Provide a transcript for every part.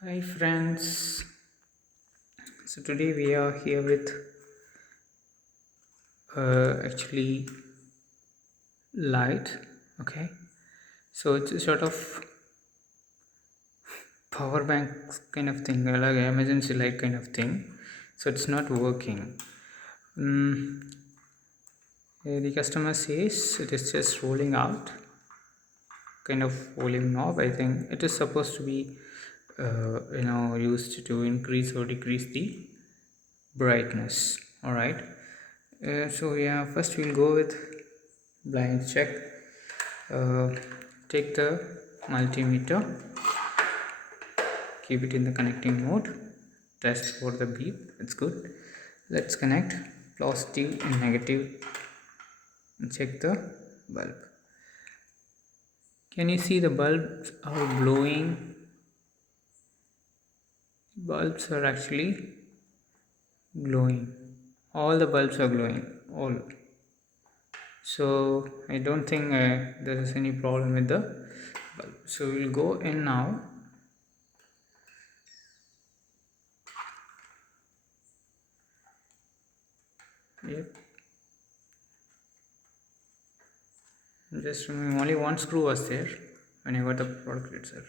Hi friends. So today we are here with actually light. Okay. So it's a sort of power bank kind of thing, like emergency light kind of thing. So it's not working. Mm, the customer says it is just rolling out, kind of volume knob. I think it is supposed to be, used to increase or decrease the brightness. All right. So yeah, first we'll go with blind check. uh, Take the multimeter, keep it in the connecting mode, test for the beep. It's good. Let's connect positive and negative and check the bulb. Can you see the bulbs are glowing? Bulbs are actually glowing. All the bulbs are glowing, all. So I don't think there is any problem with the bulb. So we'll go in now. Yep. Just remember, only one screw was there when I got the product itself.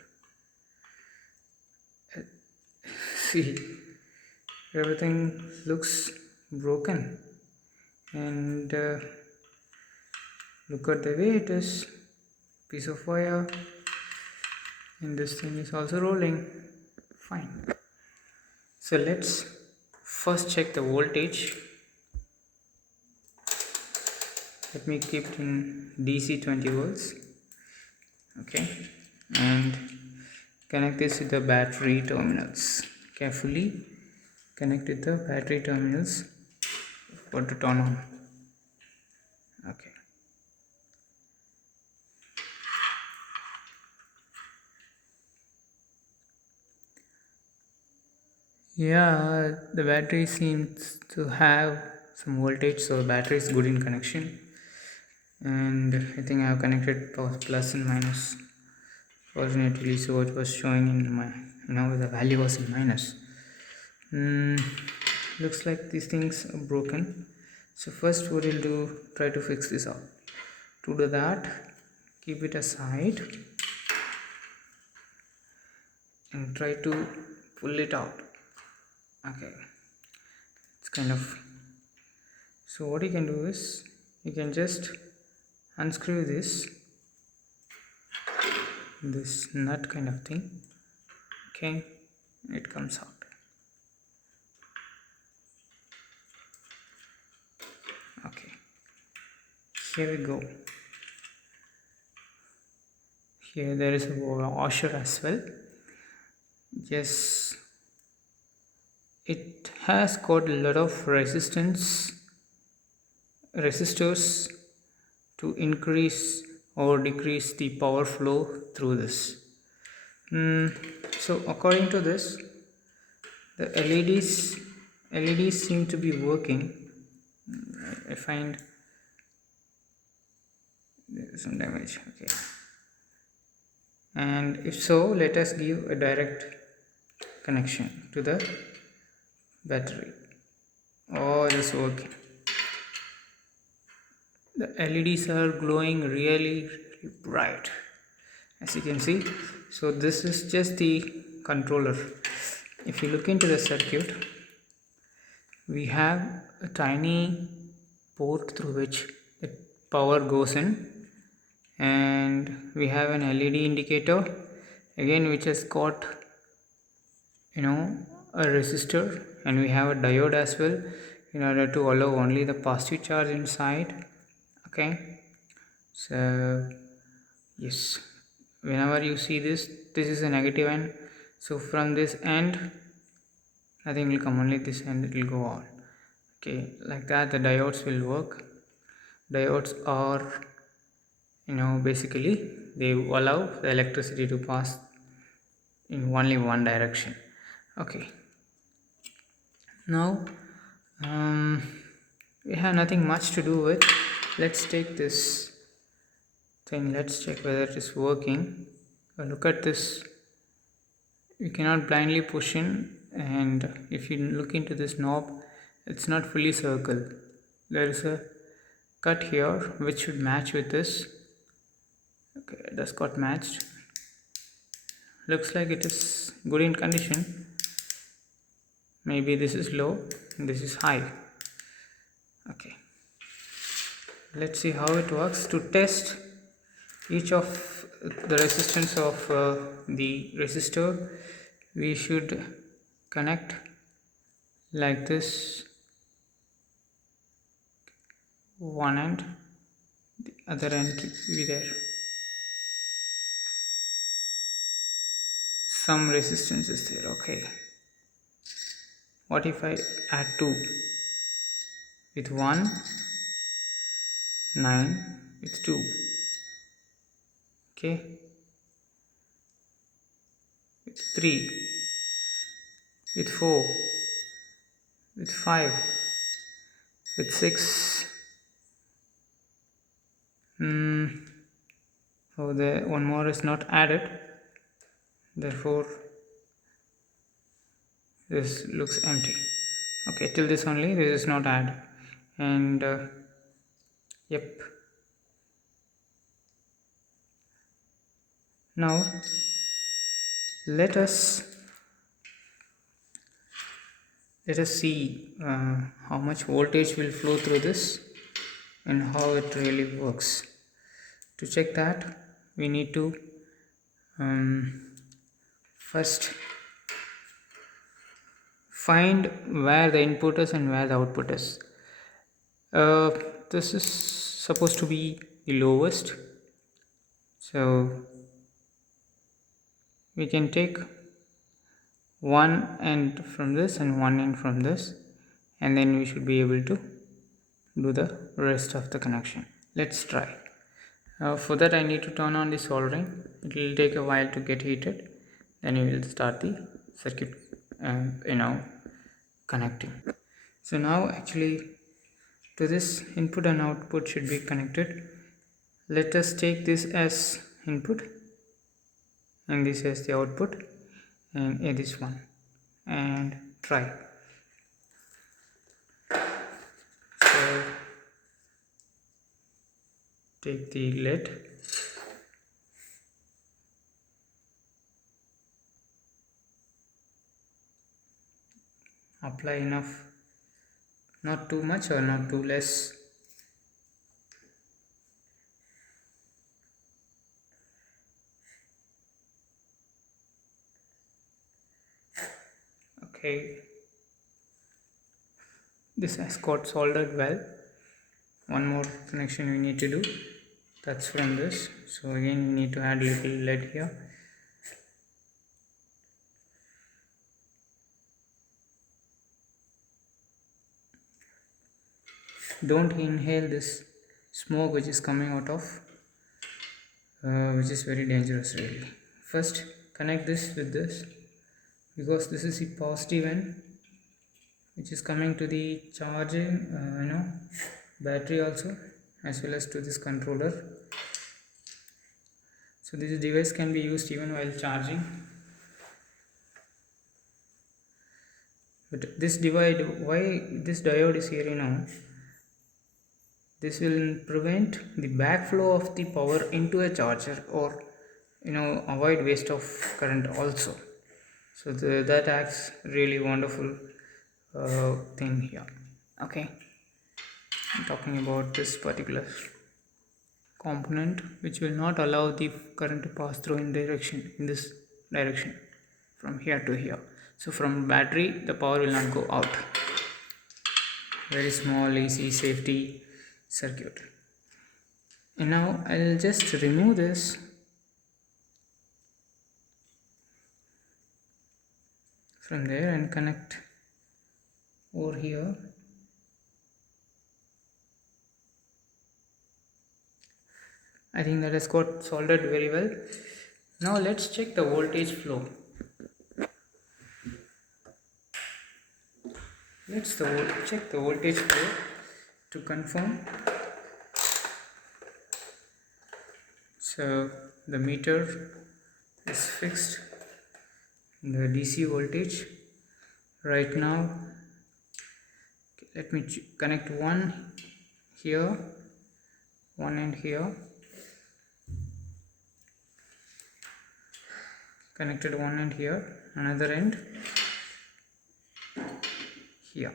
See, everything looks broken, and look at the way it is. Piece of wire, and this thing is also rolling. Fine. So let's first check the voltage. Let me keep it in DC 20 volts. Okay, and connect this with the battery terminals. Carefully connect with the battery terminals for to turn on. Okay. Yeah, the battery seems to have some voltage, so the battery is good in connection. And I think I have connected plus and minus. Fortunately, so it was showing in my, the value was in minus. Looks like these things are broken. So first what we'll do, try to fix this out. To do that, keep it aside and try to pull it out. Okay, it's kind of, so what you can do is you can just unscrew this nut kind of thing. Okay, it comes out. Okay, here we go. Here there is a washer as well. Yes, it has got a lot of resistors to increase or decrease the power flow through this. So according to this, the LEDs seem to be working. I find there is some damage. Okay, and if so, let us give a direct connection to the battery. Oh, it is working. The LEDs are glowing really bright, as you can see. So this is just the controller. If you look into the circuit, we have a tiny port through which the power goes in, and we have an LED indicator again, which has got a resistor, and we have a diode as well in order to allow only the positive charge inside. Okay, so yes, whenever you see this is a negative end, so from this end nothing will come, only this end it will go on. Okay, like that the diodes will work. Diodes are, basically they allow the electricity to pass in only one direction. Okay, now we have nothing much to do with. Let's take this thing, let's check whether it is working. Look at this, we cannot blindly push in, and if you look into this knob, it's not fully circle. There is a cut here which should match with this. Okay, that's got matched. Looks like it is good in condition. Maybe this is low and this is high. Okay, let's see how it works. To test each of the resistance of the resistor, we should connect like this, one end, the other end will be there. Some resistance is there. Okay, what if I add 2 with 1, 9 with 2? Okay, with 3, with 4, with 5, with 6. Oh, the one more is not added, therefore this looks empty. Okay, till this only, this is not added. And yep, now let us see how much voltage will flow through this and how it really works. To check that, we need to first find where the input is and where the output is. This is supposed to be the lowest, so we can take one end from this and one end from this, and then we should be able to do the rest of the connection. Let's try. For that I need to turn on the soldering. It will take a while to get heated, then we will start the circuit connecting. So now actually to this input and output should be connected. Let us take this as input and this as the output, and this one, and try. So take the lid, apply enough, not too much or not too less. Okay, this has got soldered well. One more connection we need to do, that's from this. So again we need to add little lead here. Don't inhale this smoke which is coming out of which is very dangerous really. First connect this with this, because this is the positive end which is coming to the charging battery also, as well as to this controller. So this device can be used even while charging. But this why this diode is here, this will prevent the backflow of the power into a charger, or avoid waste of current also. So that acts really wonderful thing here. Okay, I'm talking about this particular component which will not allow the current to pass through in this direction from here to here. So from battery the power will not go out. Very small, easy safety circuit. And now I'll just remove this from there and connect over here. I think that has got soldered very well. Now let's check the voltage flow. Let's check the voltage flow to confirm. So the meter is fixed the DC voltage. Right now, let me connect one here, one end here, connected one end here, another end here.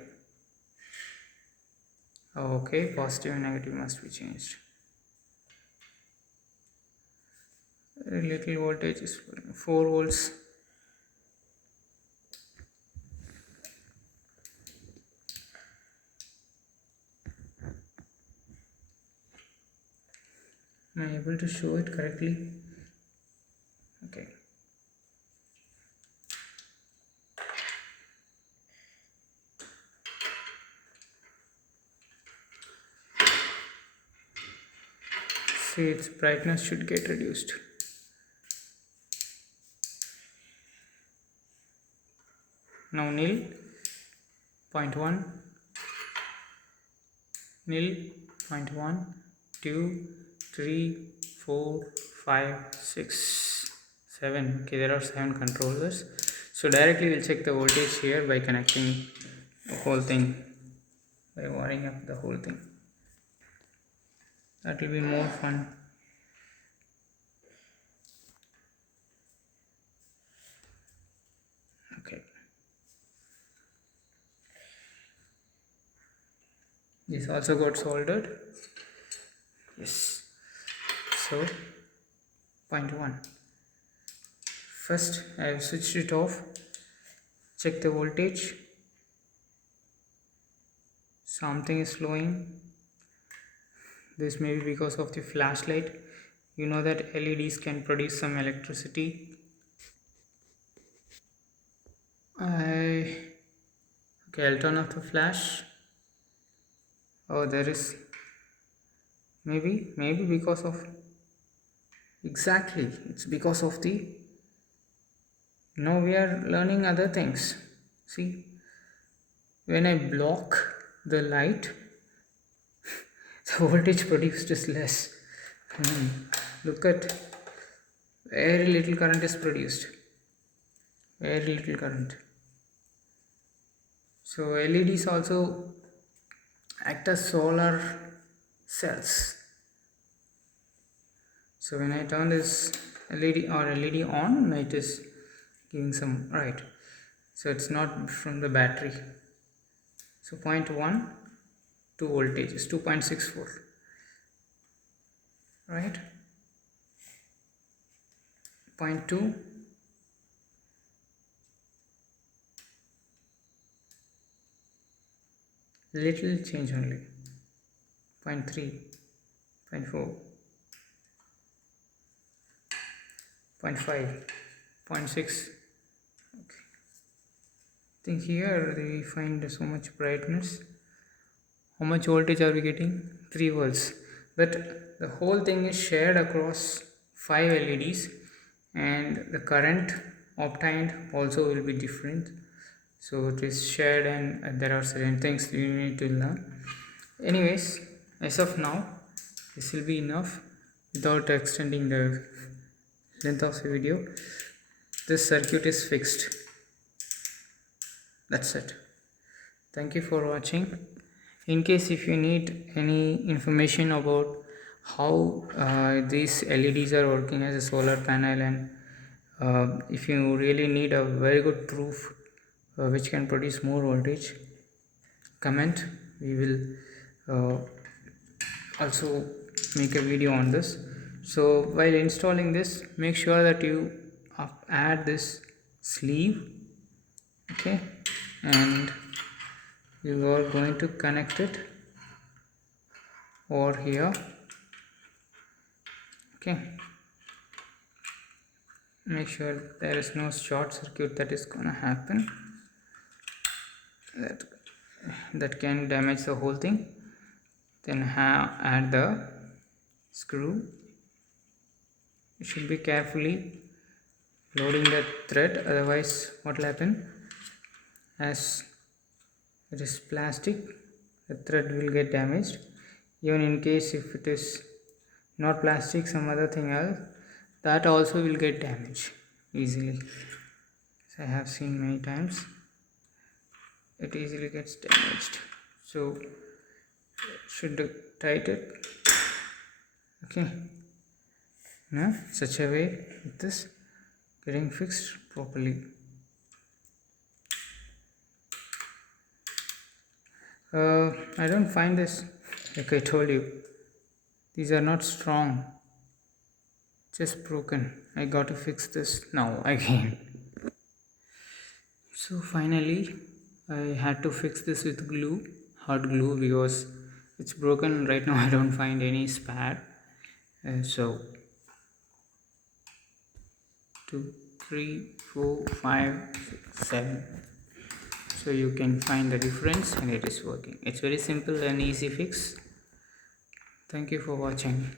Okay, positive and negative must be changed. Very little voltage is 4 volts. Am I able to show it correctly? Okay. See, its brightness should get reduced. Now nil, 0.1, nil, 0.1, 2, 3, 4, 5, 6, 7. Okay, there are 7 controllers. So directly we'll check the voltage here by connecting the whole thing, by wiring up the whole thing. That will be more fun. Okay. This also got soldered. Yes. So 0.1. First I have switched it off. Check the voltage. Something is flowing. This may be because of the flashlight. You know that LEDs can produce some electricity. Okay, I'll turn off the flash. Oh, there is maybe because of, exactly, it's because of the, now we are learning other things. See, when I block the light, the voltage produced is less. Look at, very little current is produced, very little current. So LEDs also act as solar cells. So when I turn this LED on, it is giving some, right, so it's not from the battery. So 0.1, 2 voltage is 2.64, right? 0.2, little change only, 0.3, 0.4, 0.5, 0.6. Okay. I think here we find so much brightness. How much voltage are we getting? 3 volts. But the whole thing is shared across 5 LEDs, and the current obtained also will be different. So it is shared, and there are certain things you need to learn. Anyways, as of now, this will be enough without extending the length of the video. This circuit is fixed. That's it. Thank you for watching. In case if you need any information about how these LEDs are working as a solar panel, and if you really need a very good proof which can produce more voltage, comment. We will also make a video on this. So while installing this, make sure that you add this sleeve, okay, and you are going to connect it over here. Okay, make sure there is no short circuit that is gonna happen, that can damage the whole thing. Then add the screw. You should be carefully loading the thread, otherwise what will happen, as it is plastic, the thread will get damaged. Even in case if it is not plastic, some other thing else, that also will get damaged easily. I have seen many times. It easily gets damaged, so should tight it, okay, now such a way with this getting fixed properly. I don't find this, like I told you, these are not strong, just broken. I got to fix this now again. So finally I had to fix this with glue, hot glue, because it's broken right now. I don't find any spare. So 2, 3, 4, 5, 6, 7. So you can find the difference and it is working. It's very simple and easy fix. Thank you for watching.